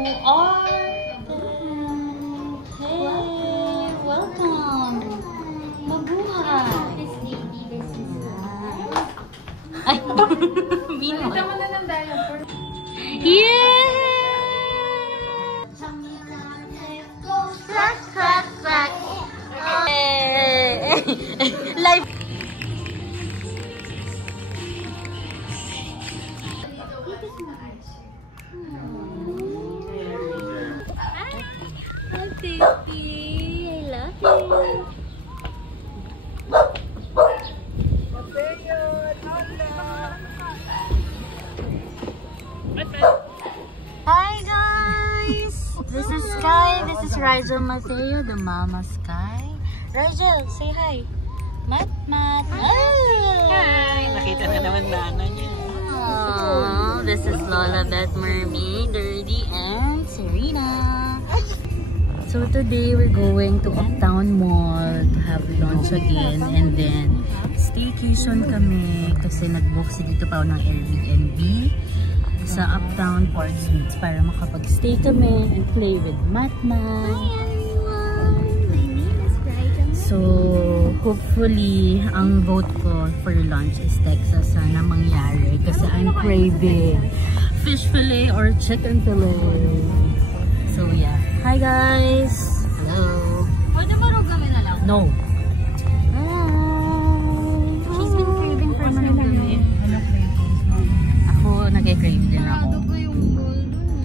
Who are hey, welcome. Mabuhay. This lady, this is Ay, Mino. Ito mo na ng diaper. Yeah! Live. Hi, baby. I love you. Hi guys! This is Sky. This is Rigel Mateo, the Mama Sky. Rigel, say hi. Mat. Hi! Nakita na naman nana niya. Aww, this is Lola Beth Mermaid, Dirty, and Serena. So today we're going to Uptown Mall to have lunch again, and then staycation kami kasi nag-book si dito pa ng Airbnb sa Uptown Park Suites para makapag-stay kami and play with Matmat. Hi everyone! My name is Rigel. So hopefully ang vote ko for lunch is Texas. Sana mangyari kasi I'm craving fish fillet or chicken fillet. So yeah. Hi guys! Hello! Pwede ba rin kami na lang? No! She's been craving for marugami. Ako nag-crave din ako. Sarado ko yung bowl dun.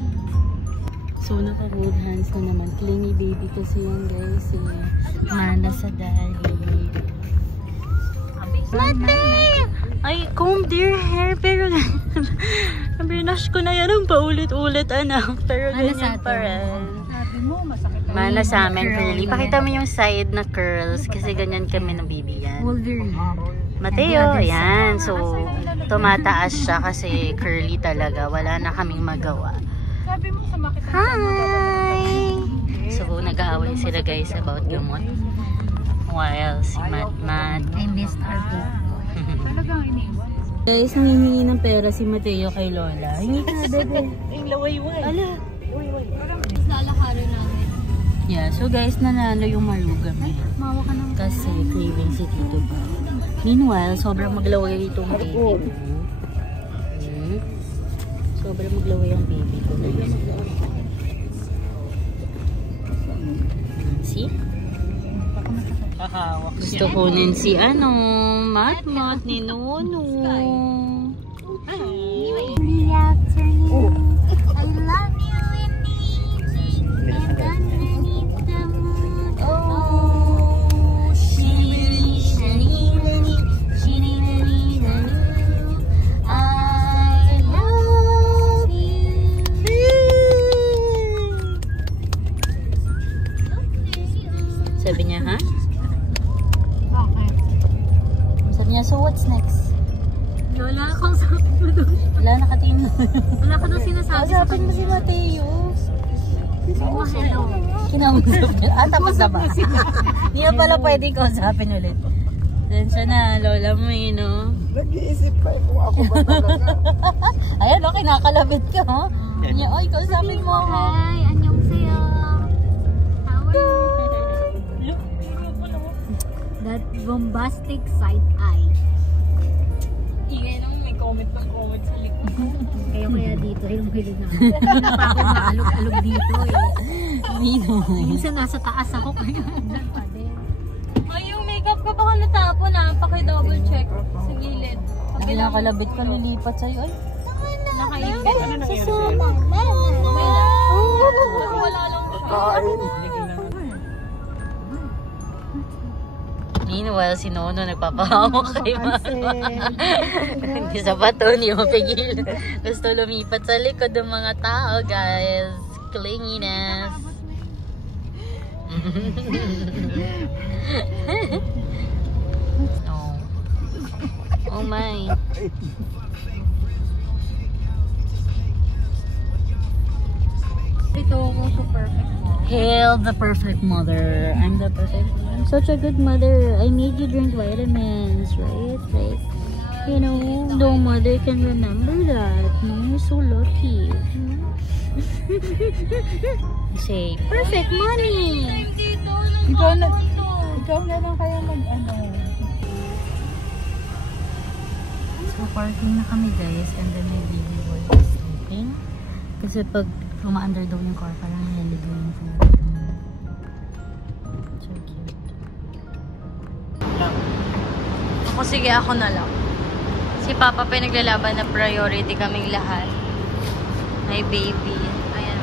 So naka-hold hands na naman. Clingy baby kasi yan guys. Mana sa daddy. Mate! Ay, comb their hair pero nabinash ko na yan ang paulit-ulit anak. Pero ganyan pa rin. Mana sa amin curly. Pakita mo yung side na curls kasi ganyan kami nabibigyan. Mateo, yan. So, tumataas siya kasi curly talaga. Wala na kaming magawa. Hi! So, nag-aaway sila guys about gamot. While si Matmat. I missed our book. Guys, nangihingi ng pera si Mateo kay Lola. Hingi ka na, bebe. Ang laway-way. Ala! Lalakarin namin. Yeah, so guys, nanalo yung marugami. Mawa ka naman. Kasi craving si Tito pa. Meanwhile, sobrang maglaway itong baby ko. Sobrang maglaway ang baby ko. See? Kakawak. Gusto kunin si Matmat ni Nono. Good afternoon. I love you and need you. And underneath the moon. Oh, I love you. Sabi niya, ha? Bakit? Sabi niya, so what's next? Lola, kausapin mo doon. Wala, nakatingin mo. Wala ka doon sinasabi sa Kausapin mo si Mateo. Oh, hello. Kinausap niya. Tapos na ba? Hindi na pala pwedeng kausapin ulit. Then siya na, lola mo no? Nag-iisip pa kung ako ba talaga. Ayan, no? Kinakalabit ka, ho? Niya, oy, kausapin mo, ho? Hi, anyong sayo. How are you? That bombastic side eye. Ingay nang may comment sa likod. Kaya dito, hilong-hilong na. Hindi na pa ako maalog-alog dito eh. Mino. Minsan nasa taas ako kaya dyan pa din. Ay, yung makeup ko baka natapon paki-double check sa gilid. Kinakalabit ka, lilipat sa'yo. Ay, Nakaibig. Ano na yun? Wala lang. Meanwhile, si Nono nagpapahawa kay Mama. Hindi sa bato, hindi mapigil. Gusto lumipat sa likod ng mga tao, guys. Clinginess. Oh. Oh my. Ito ako so perfect mo. Hail the perfect mother. I'm the perfect. I'm such a good mother. I made you drink vitamins, right? Like, you know, no mother can remember that. No, you're so lucky. Say, perfect money! Ikaw na lang kaya mag-ano. So, parking na kami guys, and then my baby boy is sleeping. Kasi pag uma-under daw yung car, parang naliligo yung food. So cute. Ako sige, ako na lang. Si Papa pinaglalaban na priority kaming lahat. My baby. Ayan.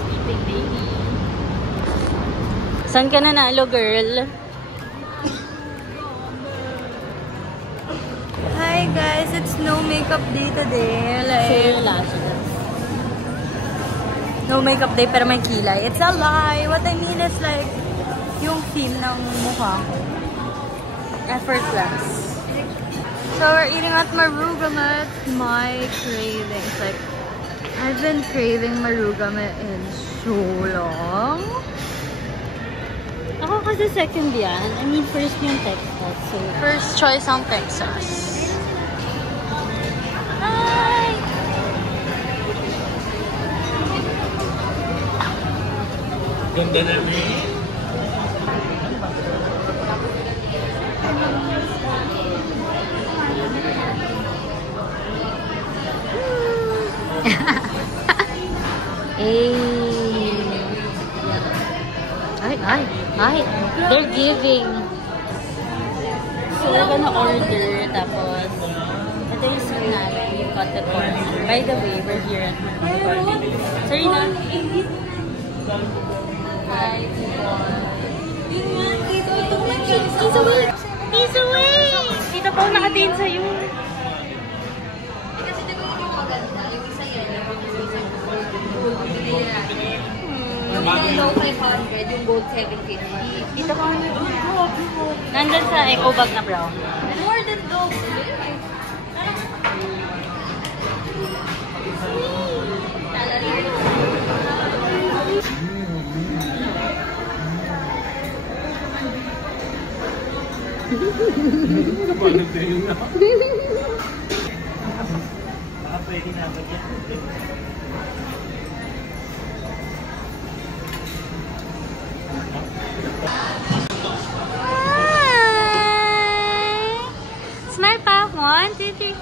Sleeping baby. Saan ka nanalo, girl? Hi guys, it's no makeup day today. Full lashes. No makeup day pero may kilay. It's a lie. What I mean is like, yung theme ng mukha ko. Effortless. So we're eating at Marugamet. My cravings. Like, I've been craving Marugamet in so long. Ako kasi second yan. I mean, first yung Texas. So, First choice ang Texas. Hi! Ganda na rin. Ay, they're giving. So, we're gonna order, tapos, ito yung sinalo, yung cut the corner. By the way, we're here at Serena. Hi, he's awake! He's awake! Dito pa ako nakatingin sa'yo. Kasi di ba yung maganda? Yung isa yan. Yung yellow 500, yung gold 750. Dito pa ako nandun sa eco bag na brown. More than gold. Pwede na ba yan? Smile pa. 1, 2, 3.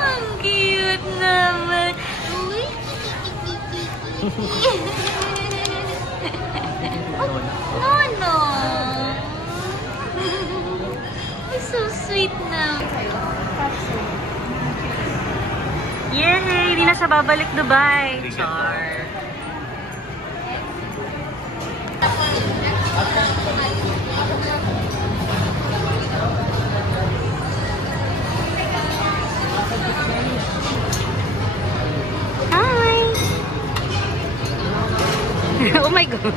Ang cute naman. No. So sweet na. Yay! Hindi na siya babalik Dubai. Char. Hi! Oh my God!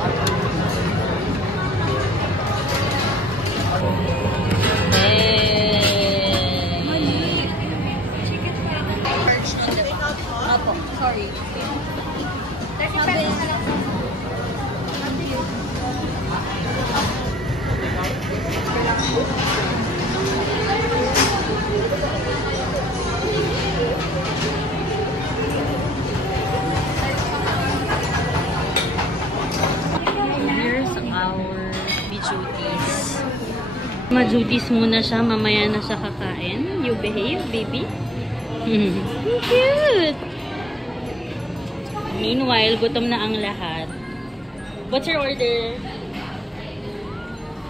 Sorry. Here's our bijutis. Majutis muna siya, mamaya na siya kakain. You behave, baby. Cute! Meanwhile, gutom na ang lahat. What's your order?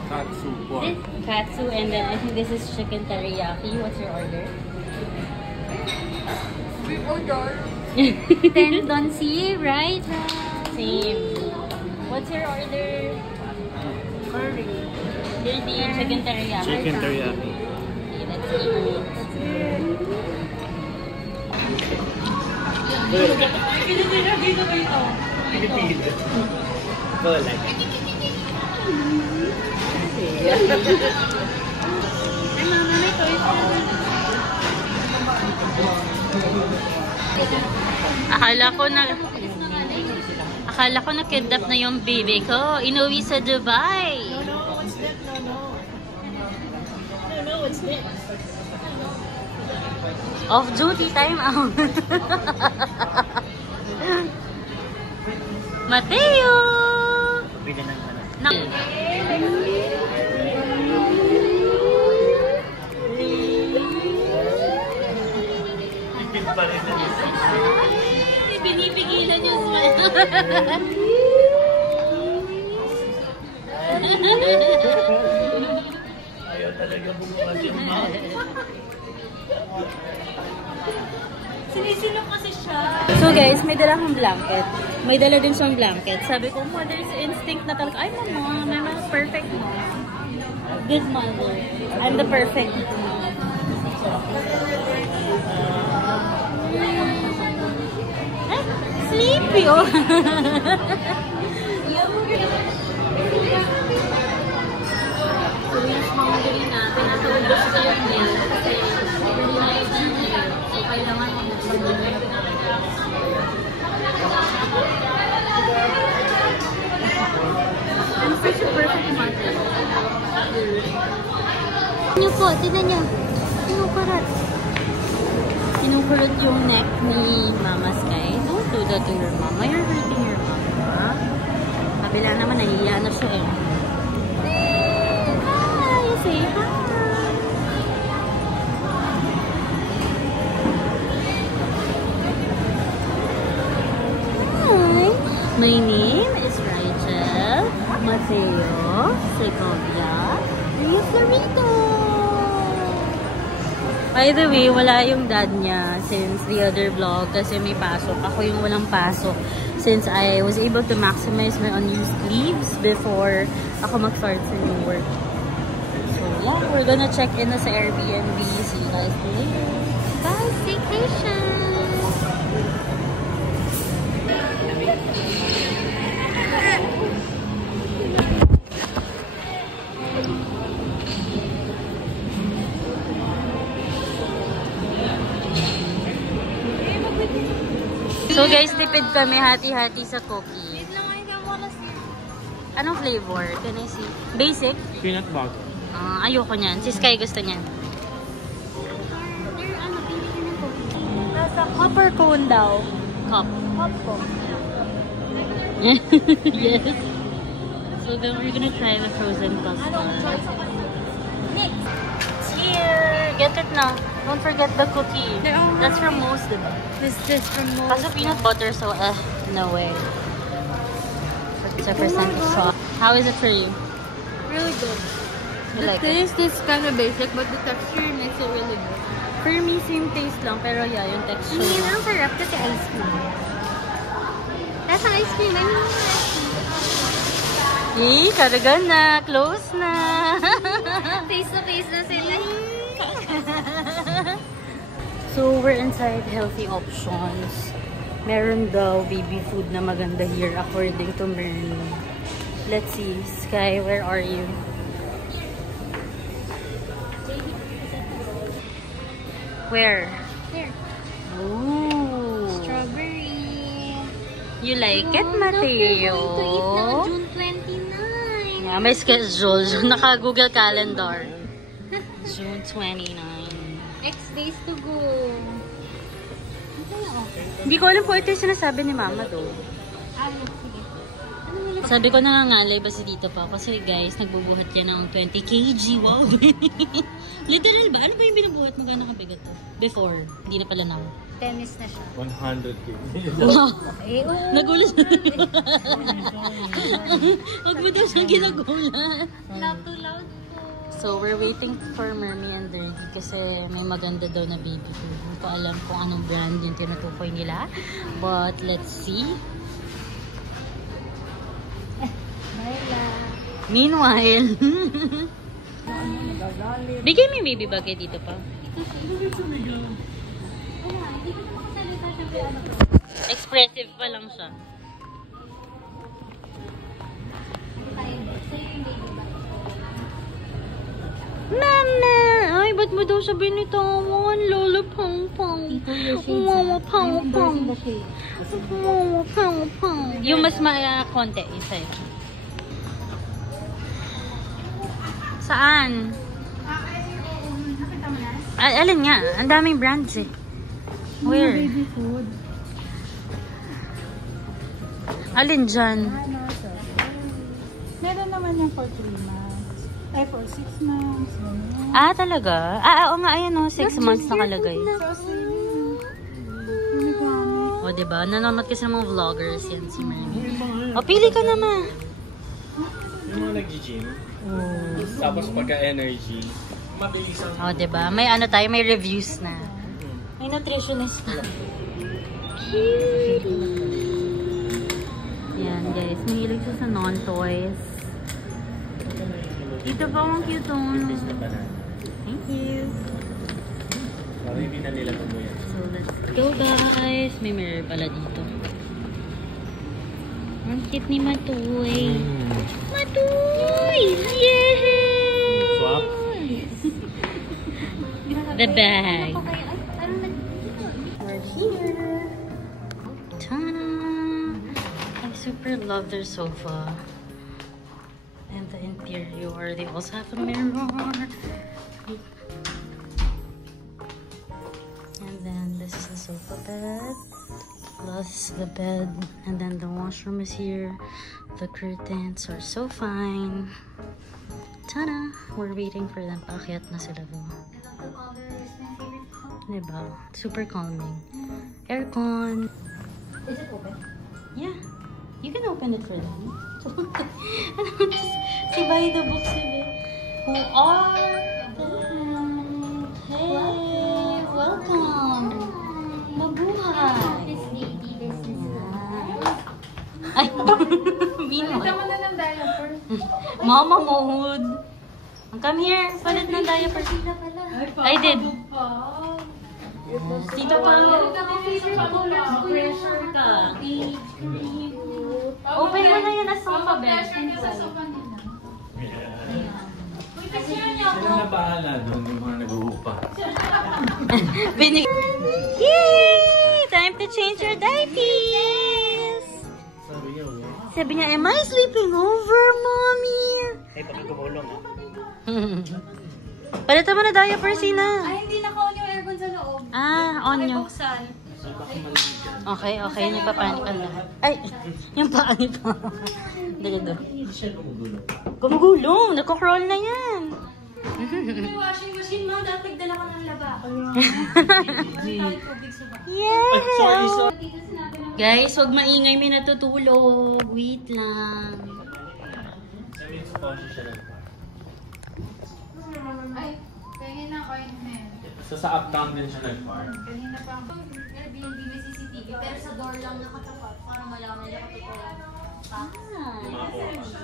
Katsu po. This katsu, and then I think this is chicken teriyaki. What's your order? Tendon C, right? Same. What's your order? Curry. Dirty chicken teriyaki. Chicken teriyaki. Okay, let's eat. Akala ko na Akala ko na-kidnap na yung baby ko. Inuwi sa Dubai. No, what's that? No, what's that? Off-duty time out. Mateo! Bilan ng Na Pinipigilan yung smile. Ayaw talaga bumukas yung mouth. Sinisilong kasi siya. So guys, may dala akong blanket. May dala din siyang blanket. Sabi ko, mother's instinct na talaga. Ay, mama, I'm a perfect mom. Good mother. I'm the perfect mom. Ay, sleepy, oh. So, yung mga galing natin, nasa ubos tayo niya. Kasi, really nice niya. So, kailangan mag-subscribe. I'm such a perfect mother. Ano po? Tignan niyo. Sinukurat. Sinukurot yung neck ni Mama Sky. Don't do that to your mama. You're hurting your mama. Kabila naman, nahiya na siya eh. Hi! Say hi! Hi! My name is Rachel Mateo Segovia Rio Florito. By the way, wala yung dad niya since the other vlog kasi may pasok. Ako yung walang pasok since I was able to maximize my unused leaves before ako mag-start sa new work. So yeah, we're gonna check in na sa Airbnb. See you guys later. Bye, staycation! So guys, tipid kami hati-hati sa cookie. Wait lang, I don't wanna see. Anong flavor? Can I see? Basic? Peanut butter. Ayoko niyan. Si Sky gusto niyan. There, ano, pili ka ng cookie. Nasa cup or cone daw? Cup. Cup ko. Yes. So then we're gonna try the frozen custard. Next. Cheers! Get it now. Don't forget the cookie. That's from most of them. This is from Mo. Kaso peanut butter, so no way. It's a percentage shot. How is it for you? Really good. You The like it? taste is kind of basic, but the texture makes it really good. For me, same taste lang. Pero yeah, yung texture. Hindi lang sarap kasi ice cream. Nasa ice cream. Ano yung ice cream? Karagan na. Close na. Face to face na sila. So, we're inside healthy options. Meron daw baby food na maganda here according to Merny. Let's see. Sky, where are you? Where? Here. Ooh. Strawberry. You like it, Oh, look, we're Mateo? going to eat na June 29. Yeah, may schedule. Naka-Google Calendar. June 29. X days to go. Hindi ko alam kung ito yung sinasabi ni Mama do. Sige. Ano mo lang? Sabi ko nangangalay ba si Tito pa? Kasi guys, nagbubuhat yan ng 20 kg. Wow! Literal ba? Ano ba yung binubuhat mo? Gano'ng kabigat to? Before. Hindi na pala now. Tennis na siya. 100 kg. Wow! Eh, oo. Nagulat na. Huwag mo daw siyang ginagulat. Loud to loud po. So, we're waiting for Mermy and Dirty kasi may maganda daw na baby food. Hindi ko alam kung anong brand yung tinutukoy nila. But, let's see. Baila. Meanwhile, bigay mo yung baby bag kay Tito pa. Hindi ko na makasalita syempre ano po. Expressive pa lang siya. Sa'yo yung baby ba? Mama! Ay, ba't mo daw siya binitawan? Lola Pong Pong. Mama Pong Pong. Mama Pong Pong. Yung mas konti, yung sa'yo. Saan? Nakita mo na? Alin nga? Ang daming brands eh. Where? Baby food. Alin dyan? Meron naman yung for 3 months. Eh, for 6 months. Ah, talaga? Oo nga, ayan o. 6 months nakalagay. O, diba? Nanonood kasi ng mga vloggers yan si Mermy. O, pili ka naman. Yung mga nag-gym. Tapos pagka-energy, mabilis ang... O, diba? May ano tayo, may reviews na. May nutritionist na. Yan, guys. Mahilig siya sa non-toys. Dito pa ang cute o. Thank you. Parang hindi na nila tumuyan. So, let's go, guys. May mirror pala dito. Ang cute ni Matoy. Matoy! Yes! Swap? The bag. We're here. Ta-da! I super love their sofa. And the interior. They also have a mirror. And then this is the sofa bed. Plus the bed. And then the washroom is here. The curtains are so fine. Ta-da! We're waiting for them. Paakyat na sila doon. Diba? Super calming. Aircon. Is it open? Yeah. You can open it for them. Just say by the books of it. Who are them? Hey, welcome. Mabuhay. This lady, this is Ay, Meanwhile. Ito mo na ng diaper. Mama mode. Come here. Palit ng diaper. I did. Dito pa. Pressure ka. Open mo na yun as sofa bed. Sila na bahala doon yung mga nag-uupa. Yay! Time to change your diapers. Sabi niya, Sabi niya, am I sleeping over, mommy? ay pagkagumulong ha. Palitan mo na diaper, Sina. Ay, hindi naka-on yung aircon sa loob. On Ay, yung... buksan. Okay, hindi pa panik ang lahat. Ay, yung panik pa. Dito. Hindi siya gumugulong. Gumugulong, nagko-crawl na yan. May washing machine, ma. Dapat nagdala ka ng laba. May tubig sa ba? Yeah! Guys, huwag maingay, may natutulog. Wait lang. Sabi niya sa posyo siya lang. Ay, kaya na ointment. So sa uptown din siya nag-farm. Kanina pa ako. Airbnb may CCTV, pero sa door lang nakatapat para malaman nila kung totoo yan. Yung mga post.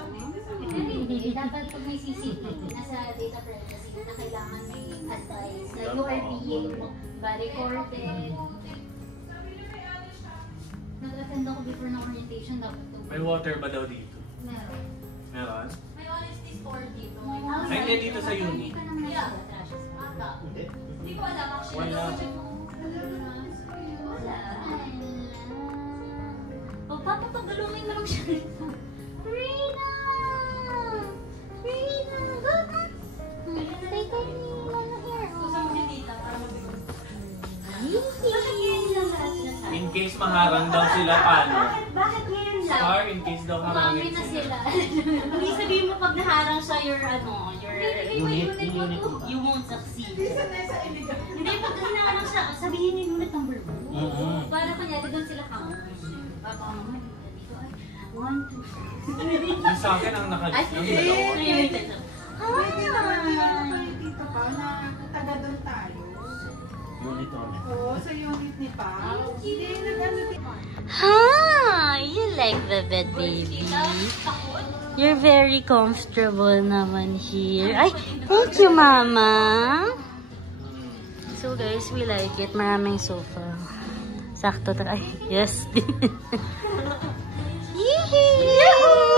Dapat pag may CCTV, nasa data privacy na kailangan may advice na you are being recorded. Nag-attend ako before ng orientation, dapat to. May water ba daw dito? Meron. Meron? May honesty store dito. Ay, hindi dito sa uni. Yeah. Hindi. Hindi ko alam actually. Wala. Wala. Pagpapatagalungin na lang siya rito. Rina! Rina! Stay ka ni Mama here. Susan mo dito para mabigo. Bakit ngayon lang lahat sinasabi? In case maharang daw sila, paano? Bakit ngayon lang? Star, in case daw Umami harangin na sila. sila. Hindi sabihin mo pag naharang siya, you won't succeed. Hindi, pag naharang siya, sabihin niyo ulit number 1. Para kunyari doon sila count. Papakamay. Dito ay 1, 2. Yung sa akin ang nakalis ng dalawa. Pwede naman kayo dito pa na taga doon tayo. Monitor. Oo, sa unit ni Pao. Hindi, nag-ano din. You like the bed, baby? You're very comfortable naman here. Ay, thank you, Mama. So guys, we like it. Maraming sofa. Sakto to. Ay, yes. Yee!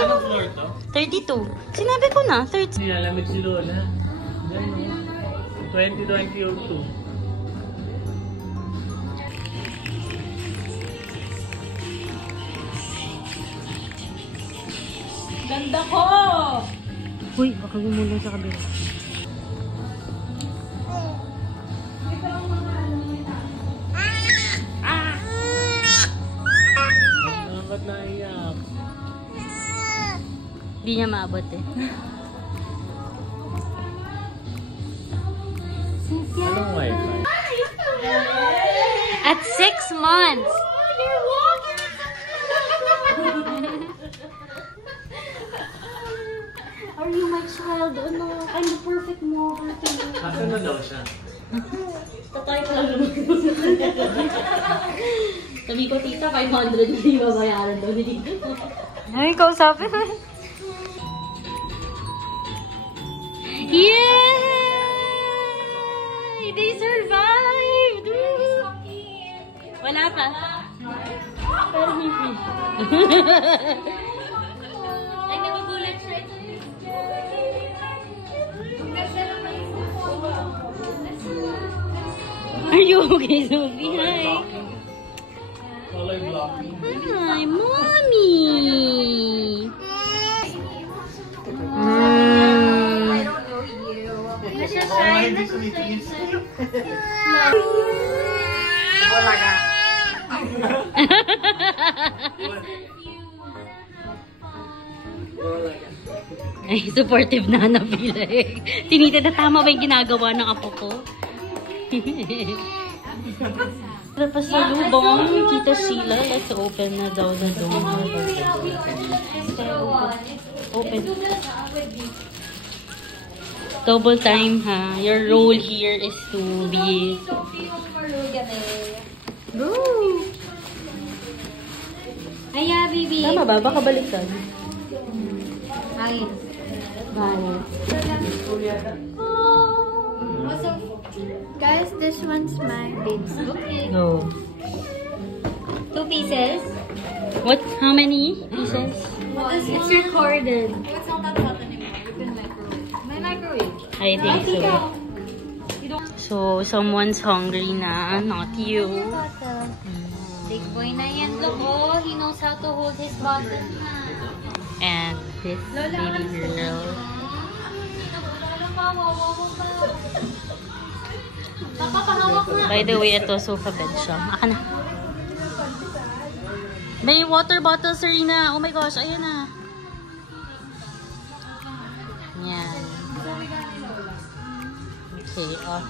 Anong floor to? 32. Sinabi ko na, 30. Nilalamig si Lola. Yan, 2022. Ganda ko! Uy, baka gumulong sa kabila. Ba't naiyak? Hindi niya maabot eh. Anong wifi? At 6 months! Are you my child? Ano? I'm the perfect mother to you. Asan na daw siya? Tatay ko lang naman. Sabi ko, tita, 500 hindi babayaran daw ni dito. Ay, kausapin mo. Yay! They survived! Wala pa. Pero may free. Ay, nagugulat siya. Are you okay, Sophie? Hi. Color blocking. Hi, Mommy! Ay, supportive na napila eh. Tinita na tama ba yung ginagawa ng apo ko? Pasalubong, Tita Sheila. Let's open na daw the door. Open. Double time ha. Your role here is to be... Aya, baby. Tama ba? Baka baliktad. Ay. Vale. Guys, this one's my babes. Okay. No. 2 pieces. What? How many pieces? It's recorded. It's not that hot anymore. You can microwave. My microwave. I think so. So, someone's hungry na. Not you. Big boy na yan. Look, oh, he knows how to hold his bottle. And this baby girl. Papapahawak na. By the way, ito sofa bed siya. Aka na. May water bottle, Serena. Oh my gosh, ayan na. Yan. Okay, oh.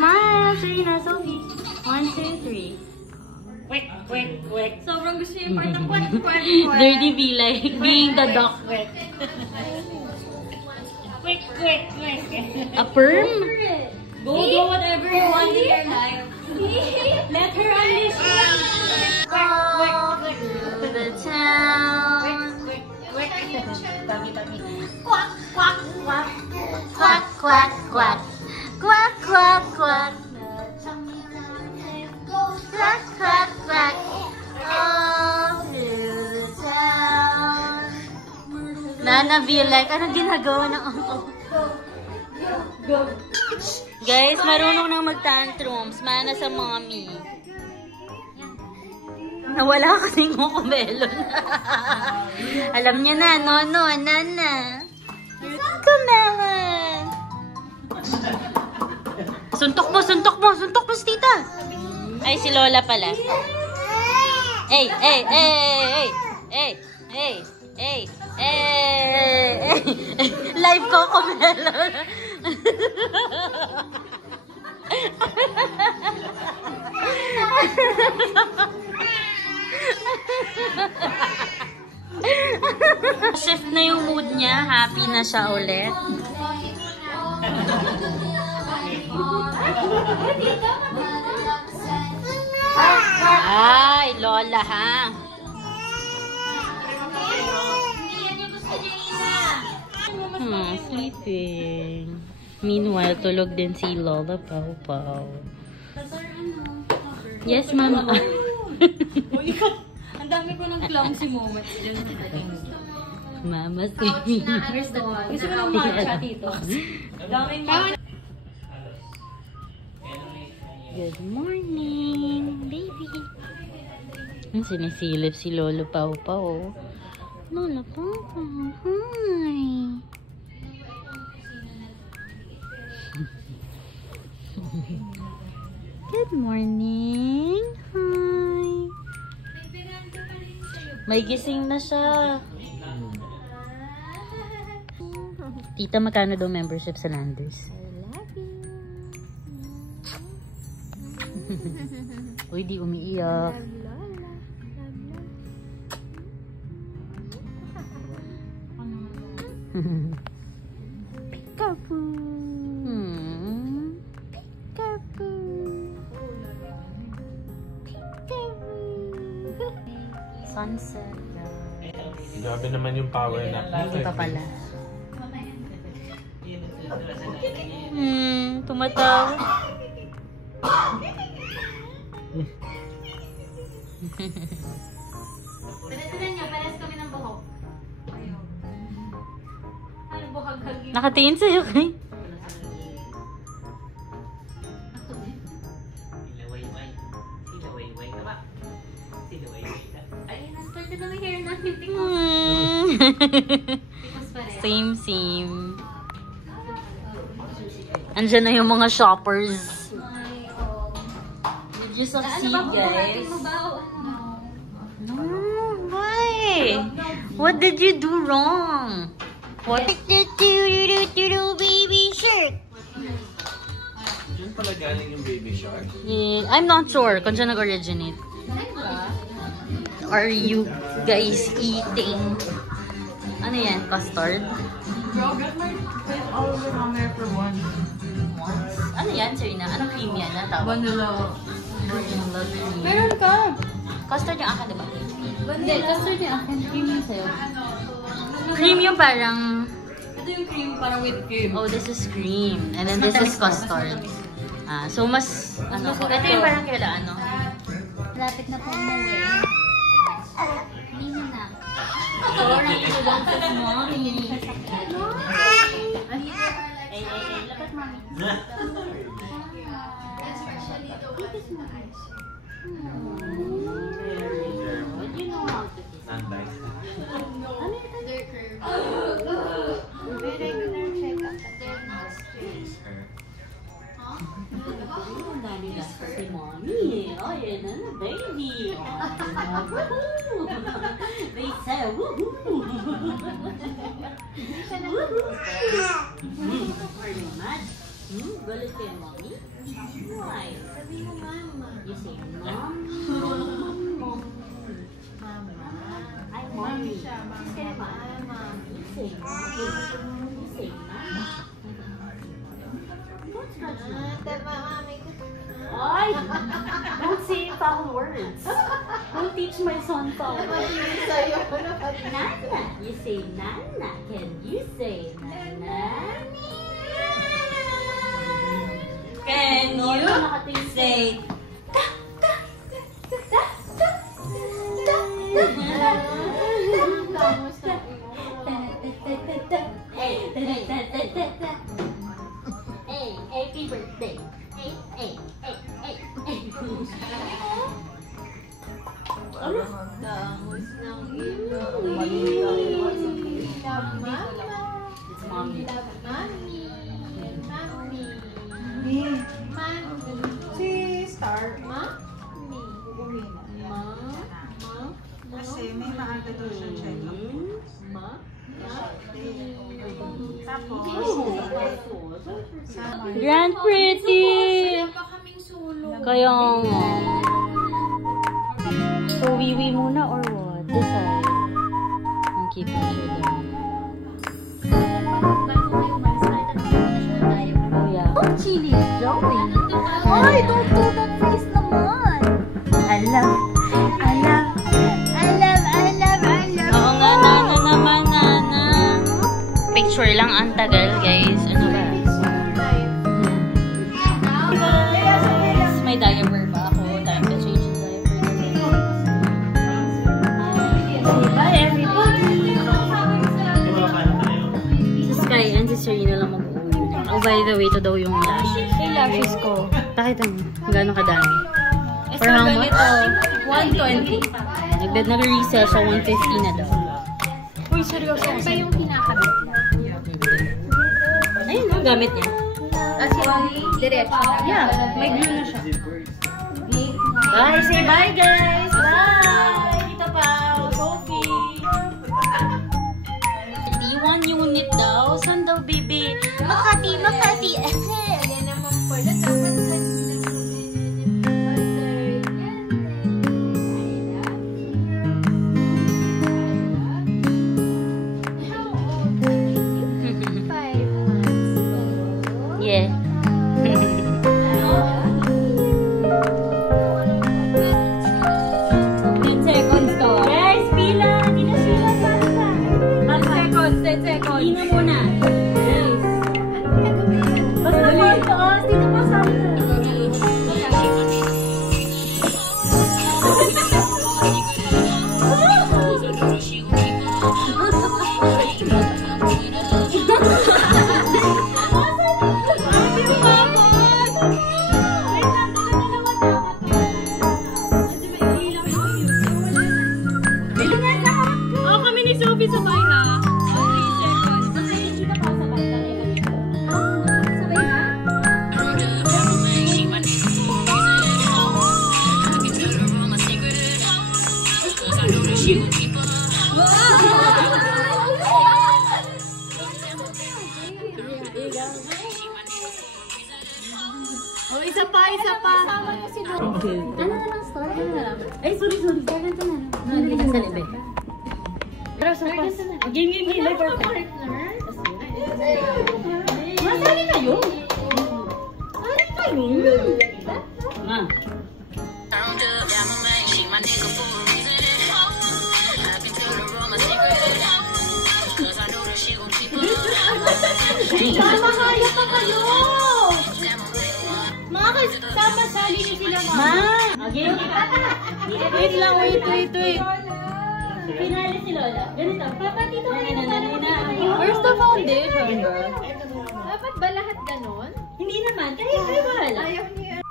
Smile, Serena, Sophie. 1, 2, 3. Quick, quick, quick. Sobrang gusto yung part ng kwek. Dirty be like being the duck. Quick, quick, quick. A perm? Go do whatever you want in your life. Let her unleash you. The town. Quack, quack, quack. Quack, quack, quack. Quack, quack, quack. Quack, quack, quack. All through the town. Nana be like, anong ginagawa ng uncle? Guys, marunong nang mag-tantrums. Mana sa mommy. Nawala kasi yung kumelon. Alam niya na, no, nana. Kumelon. Suntok mo si tita. Ay, si Lola pala. Hey. Live ko kumelon. Shift na yung mood niya. Happy na siya ulit. Ay, Lola ha. Sleeping. Meanwhile, tulog din si Lola Pau Pau. Yes, Mama. Ang dami ko ng clumsy moments dyan. Mama, sleeping. Where's the one? Gusto ko ng matcha dito. Daming matcha. Good morning, baby. Ang sinisilip si Lolo Pau Pau. Lola Pau Pau, hi. Good morning. Hi. May gising na siya. Tita, magkano daw membership sa Landers? Uy, di umiiyak. Peekaboo. Sunset. Grabe naman yung power nap. Hindi pa pala. Tumatawa. Tignan niyo, pares kami ng buhok. Ano buhag-hag yun? Nakatingin sa'yo kay. Ayun, ang pwede na may hair namin. Tipos pares. Same. Andyan na yung mga shoppers. Did you succeed, guys? No, why? What did you do wrong? What did you do, baby shark? Diyan pala galing yung baby shark. I'm not sure kung saan nag-originate. Are you guys eating? Ano yan? Custard? all of them on there for one. Ano yan, Serena? Anong cream yan? Ano tawag? Vanilla. Vanilla cream. Meron ka! Custard yung akin, diba? Hindi, custard yung akin. Cream yung sa'yo. Cream yung parang... Ito yung cream, parang with cream. Oh, this is cream. And then this is custard. Ah, so mas... Ano ko? Ito yung parang kaila, ano? Lapit na po umuwi. Hindi na. Sorry, ito lang sa mommy. Ay, lapat mommy. You know how to kiss. Regular check-up, but they're not straight. Ang dami na si mommy. Oh, yan na, baby. Woohoo! They say, woohoo! Very much. Galit kayo, mommy? Why? Sabi mo, mama. You say, mom? Mom. Ay, mommy. Kiss kayo, mama. You say, mommy. You say, mama. Don't scratch me. Ay! Don't say foul words. Don't teach my son foul words. Nana. You say Nana. Can you say Nana? Can you say Hey, happy birthday. Hey. Damos ng ilo. It's mommy. Si Star, kasi may maaga daw siya check-up. Tapos, Grand Pretty! Kaya nga. So, wiwi muna or what? Decide. Ang cute na siya doon. Oh, yeah. Oh, chili is jumping. Ay, don't do that face naman. I love. Oo nga, Nana naman, Nana. Picture lang ang tagal, guys. Ano ba? Oh, by the way, ito daw yung lash. Yung lashes ko. Pakita mo. Gano'ng kadami. For how much? 120. Nag-resell siya, 150 na daw. Uy, seryoso. Iba yung kinakabit. Ayun, ang gamit niya. As in, diretso na. Yeah, may glue na siya. Bye! Say bye, guys! Bye! Tita Pao, Sophie! 1 unit daw. Saan daw, baby? Makati, Makati! Yan naman pala. Dapat Yeah. Guys, pila! Hindi na sila. Basta. 10 seconds. Ina muna. Guys. Basta photos. Dito pa sa Oh, isa pa. Okay. Ano na lang, story na lang. Ay, sorry. Ganito na lang. Hindi ka sa libe. Pero sa pas. Game. Like our Partner? Masali kayo. Sali kayo. Ma. Mamahaya pa kayo! Mga kasama, sali niyo sila, Ma. Game. Wait lang, wait. Pinali si Lola. Ganito. Papa, dito ka na. Where's the foundation, bro? Dapat ba lahat ganon? Hindi naman. Kayo bahala. Ayaw niya.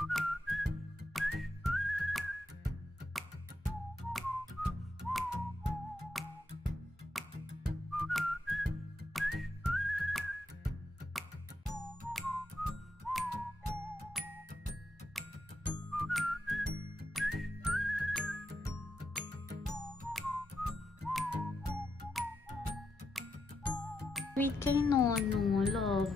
Sweet kay Nono. Love.